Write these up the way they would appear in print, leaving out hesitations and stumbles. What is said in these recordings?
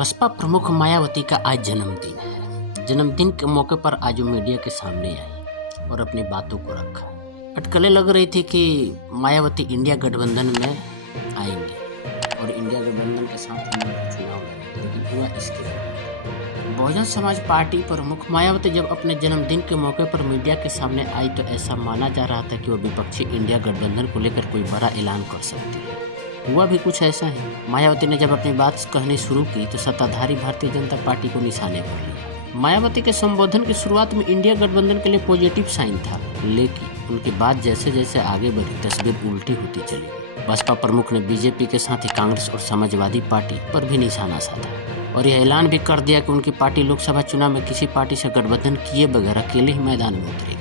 बसपा प्रमुख मायावती का आज जन्मदिन है। जन्मदिन के मौके पर आज वो मीडिया के सामने आई और अपनी बातों को रखा। अटकलें लग रही थी कि मायावती इंडिया गठबंधन में आएंगे और इंडिया गठबंधन के साथ हम चुनाव लड़ेंगे, लेकिन हुआ इसके बहुजन समाज पार्टी प्रमुख मायावती जब अपने जन्मदिन के मौके पर मीडिया के सामने आई तो ऐसा माना जा रहा था कि वह विपक्षी इंडिया गठबंधन को लेकर कोई बड़ा ऐलान कर सकती है। हुआ भी कुछ ऐसा है। मायावती ने जब अपनी बात कहनी शुरू की तो सत्ताधारी भारतीय जनता पार्टी को निशाने पर लिया। मायावती के संबोधन की शुरुआत में इंडिया गठबंधन के लिए पॉजिटिव साइन था, लेकिन उनकी बात जैसे जैसे आगे बढ़ी तस्वीर उल्टी होती चली गई। बसपा प्रमुख ने बीजेपी के साथ ही कांग्रेस और समाजवादी पार्टी पर भी निशाना साधा और यह ऐलान भी कर दिया कि उनकी पार्टी लोकसभा चुनाव में किसी पार्टी से गठबंधन किए बगैर अकेले ही मैदान में उतरेगी।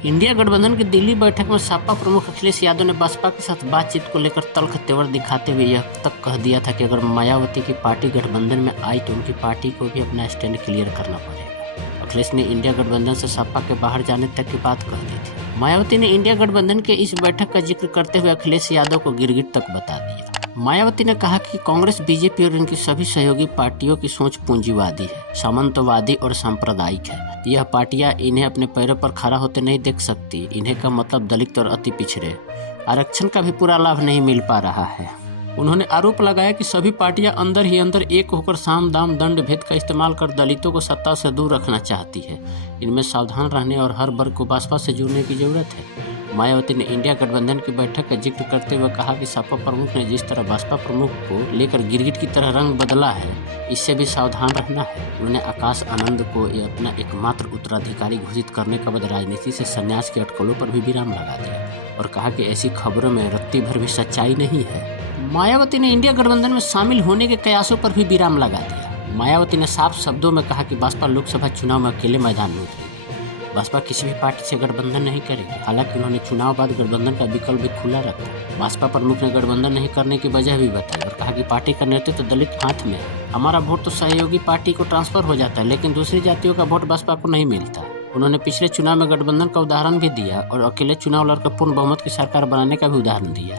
इंडिया गठबंधन की दिल्ली बैठक में सपा प्रमुख अखिलेश यादव ने बसपा के साथ बातचीत को लेकर तल्ख तेवर दिखाते हुए यह तक कह दिया था कि अगर मायावती की पार्टी गठबंधन में आई तो उनकी पार्टी को भी अपना स्टैंड क्लियर करना पड़ेगा। अखिलेश ने इंडिया गठबंधन से सपा के बाहर जाने तक की बात कह दी थी। मायावती ने इंडिया गठबंधन के इस बैठक का जिक्र करते हुए अखिलेश यादव को गिरगिट तक बता दिया। मायावती ने कहा कि कांग्रेस, बीजेपी और इनकी सभी सहयोगी पार्टियों की सोच पूंजीवादी है, सामंतवादी और सांप्रदायिक है। यह पार्टियां इन्हें अपने पैरों पर खड़ा होते नहीं देख सकती। इन्हें का मतलब दलित और अति पिछड़े, आरक्षण का भी पूरा लाभ नहीं मिल पा रहा है। उन्होंने आरोप लगाया कि सभी पार्टियां अंदर ही अंदर एक होकर साम दाम दंड भेद का इस्तेमाल कर दलितों को सत्ता से दूर रखना चाहती है। इनमें सावधान रहने और हर वर्ग को बसपा से जुड़ने की जरूरत है। मायावती ने इंडिया गठबंधन की बैठक का जिक्र करते हुए कहा कि सपा प्रमुख ने जिस तरह बसपा प्रमुख को लेकर गिरगिट की तरह रंग बदला है, इससे भी सावधान रहना है। उन्होंने आकाश आनंद को अपना एकमात्र उत्तराधिकारी घोषित करने के बाद राजनीति से संन्यास के अटकलों पर भी विराम लगा दिया और कहा कि ऐसी खबरों में रत्ती भर भी सच्चाई नहीं है। मायावती ने इंडिया गठबंधन में शामिल होने के कयासों पर भी विराम लगा दिया। मायावती ने साफ शब्दों में कहा कि बसपा लोकसभा चुनाव में अकेले मैदान में उतरेगी। बसपा किसी भी पार्टी से गठबंधन नहीं करेगी। हालांकि उन्होंने चुनाव बाद गठबंधन का विकल्प भी खुला रखा। बसपा प्रमुख ने गठबंधन नहीं करने की वजह भी बताई और कहा कि पार्टी का नेतृत्व दलित हाथ में है। हमारा वोट तो सहयोगी पार्टी को ट्रांसफर हो जाता है, लेकिन दूसरी जातियों का वोट बसपा को नहीं मिलता। उन्होंने पिछले चुनाव में गठबंधन का उदाहरण भी दिया और अकेले चुनाव लड़कर पूर्ण बहुमत की सरकार बनाने का भी उदाहरण दिया।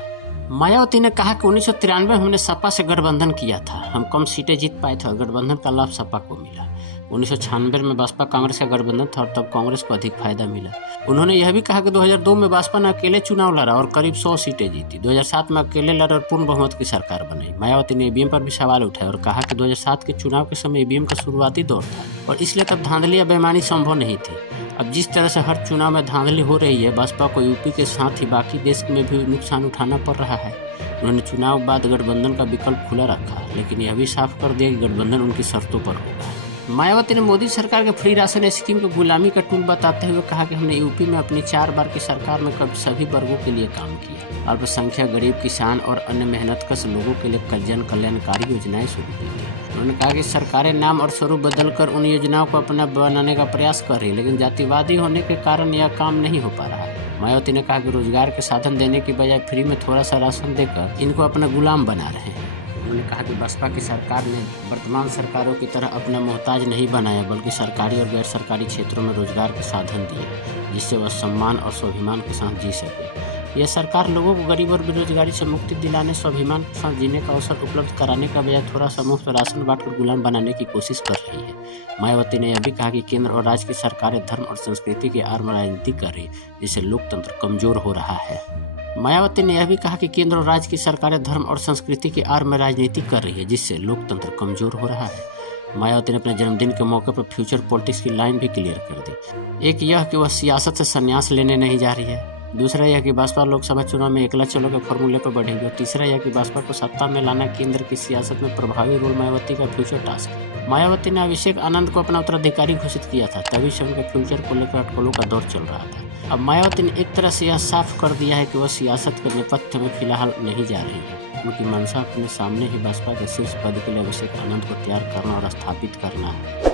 मायावती ने कहा कि 1993 में हमने सपा से गठबंधन किया था। हम कम सीटें जीत पाए थे और गठबंधन का लाभ सपा को मिला। 1996 में बसपा कांग्रेस का गठबंधन था और तब कांग्रेस को अधिक फायदा मिला। उन्होंने यह भी कहा कि 2002 में बसपा ने अकेले चुनाव लड़ा और करीब 100 सीटें जीती। 2007 में अकेले लड़ा और पूर्ण बहुमत की सरकार बनाई। मायावती ने ईवीएम पर भी सवाल उठाया और कहा कि 2007 के चुनाव के समय ईवीएम का शुरुआती दौर था और इसलिए तब धांधली या बेईमानी संभव नहीं थी। अब जिस तरह से हर चुनाव में धांधली हो रही है, बसपा को यूपी के साथ ही बाकी देश में भी नुकसान उठाना पड़ रहा है। उन्होंने चुनाव बाद गठबंधन का विकल्प खुला रखा, लेकिन यह भी साफ कर दिया कि गठबंधन उनकी शर्तों पर होगा। मायावती ने मोदी सरकार के फ्री राशन स्कीम को गुलामी का टूल बताते हुए कहा कि हमने यूपी में अपनी 4 बार की सरकार में कभी सभी वर्गों के लिए काम किया। अल्पसंख्यक, गरीब, किसान और अन्य मेहनतकश लोगों के लिए जन कल्याणकारी योजनाएं शुरू की थी। उन्होंने कहा कि सरकारें नाम और स्वरूप बदलकर उन योजनाओं को अपना बनाने का प्रयास कर रही है, लेकिन जातिवादी होने के कारण यह काम नहीं हो पा रहा है। मायावती ने कहा कि रोजगार के साधन देने की बजाय फ्री में थोड़ा सा राशन देकर इनको अपना गुलाम बना रहे हैं। उन्होंने कहा कि बसपा की सरकार ने वर्तमान सरकारों की तरह अपना मोहताज नहीं बनाया, बल्कि सरकारी और गैर सरकारी क्षेत्रों में रोजगार के साधन दिए, जिससे वह सम्मान और स्वाभिमान के साथ जी सके। यह सरकार लोगों को गरीब और बेरोजगारी से मुक्ति दिलाने, स्वाभिमान के साथ जीने का अवसर उपलब्ध कराने का बजाय थोड़ा सा मुफ्त राशन बांटकर गुलाम बनाने की कोशिश कर रही है। मायावती ने यह भी कहा कि केंद्र और राज्य की सरकारें धर्म और संस्कृति की आड़ में राजनीति कर रही, जिससे लोकतंत्र कमजोर हो रहा है। मायावती ने यह भी कहा कि केंद्र और राज्य की सरकारें धर्म और संस्कृति की आड़ में राजनीति कर रही है, जिससे लोकतंत्र कमजोर हो रहा है। मायावती ने अपने जन्मदिन के मौके पर फ्यूचर पॉलिटिक्स की लाइन भी क्लियर कर दी। एक यह कि वह सियासत से संन्यास लेने नहीं जा रही है, दूसरा यह कि बसपा लोकसभा चुनाव में एकला चलो के फॉर्मूले पर बढ़ेगी और तीसरा यह कि बसपा को सत्ता में लाना केंद्र की सियासत में प्रभावी रोल मायावती का फ्यूचर टास्क है। मायावती ने अभिषेक आनंद को अपना उत्तराधिकारी घोषित किया था, तभी से उनके फ्यूचर को लेकर अटकलों का दौर चल रहा था। अब मायावती ने एक तरह से यह साफ कर दिया है कि वह सियासत के नेपथ्य में फिलहाल नहीं जा रही है। उनकी मंशा अपने सामने ही बसपा के शीर्ष पद के लिए अभिषेक आनंद को तैयार करना और स्थापित करना है।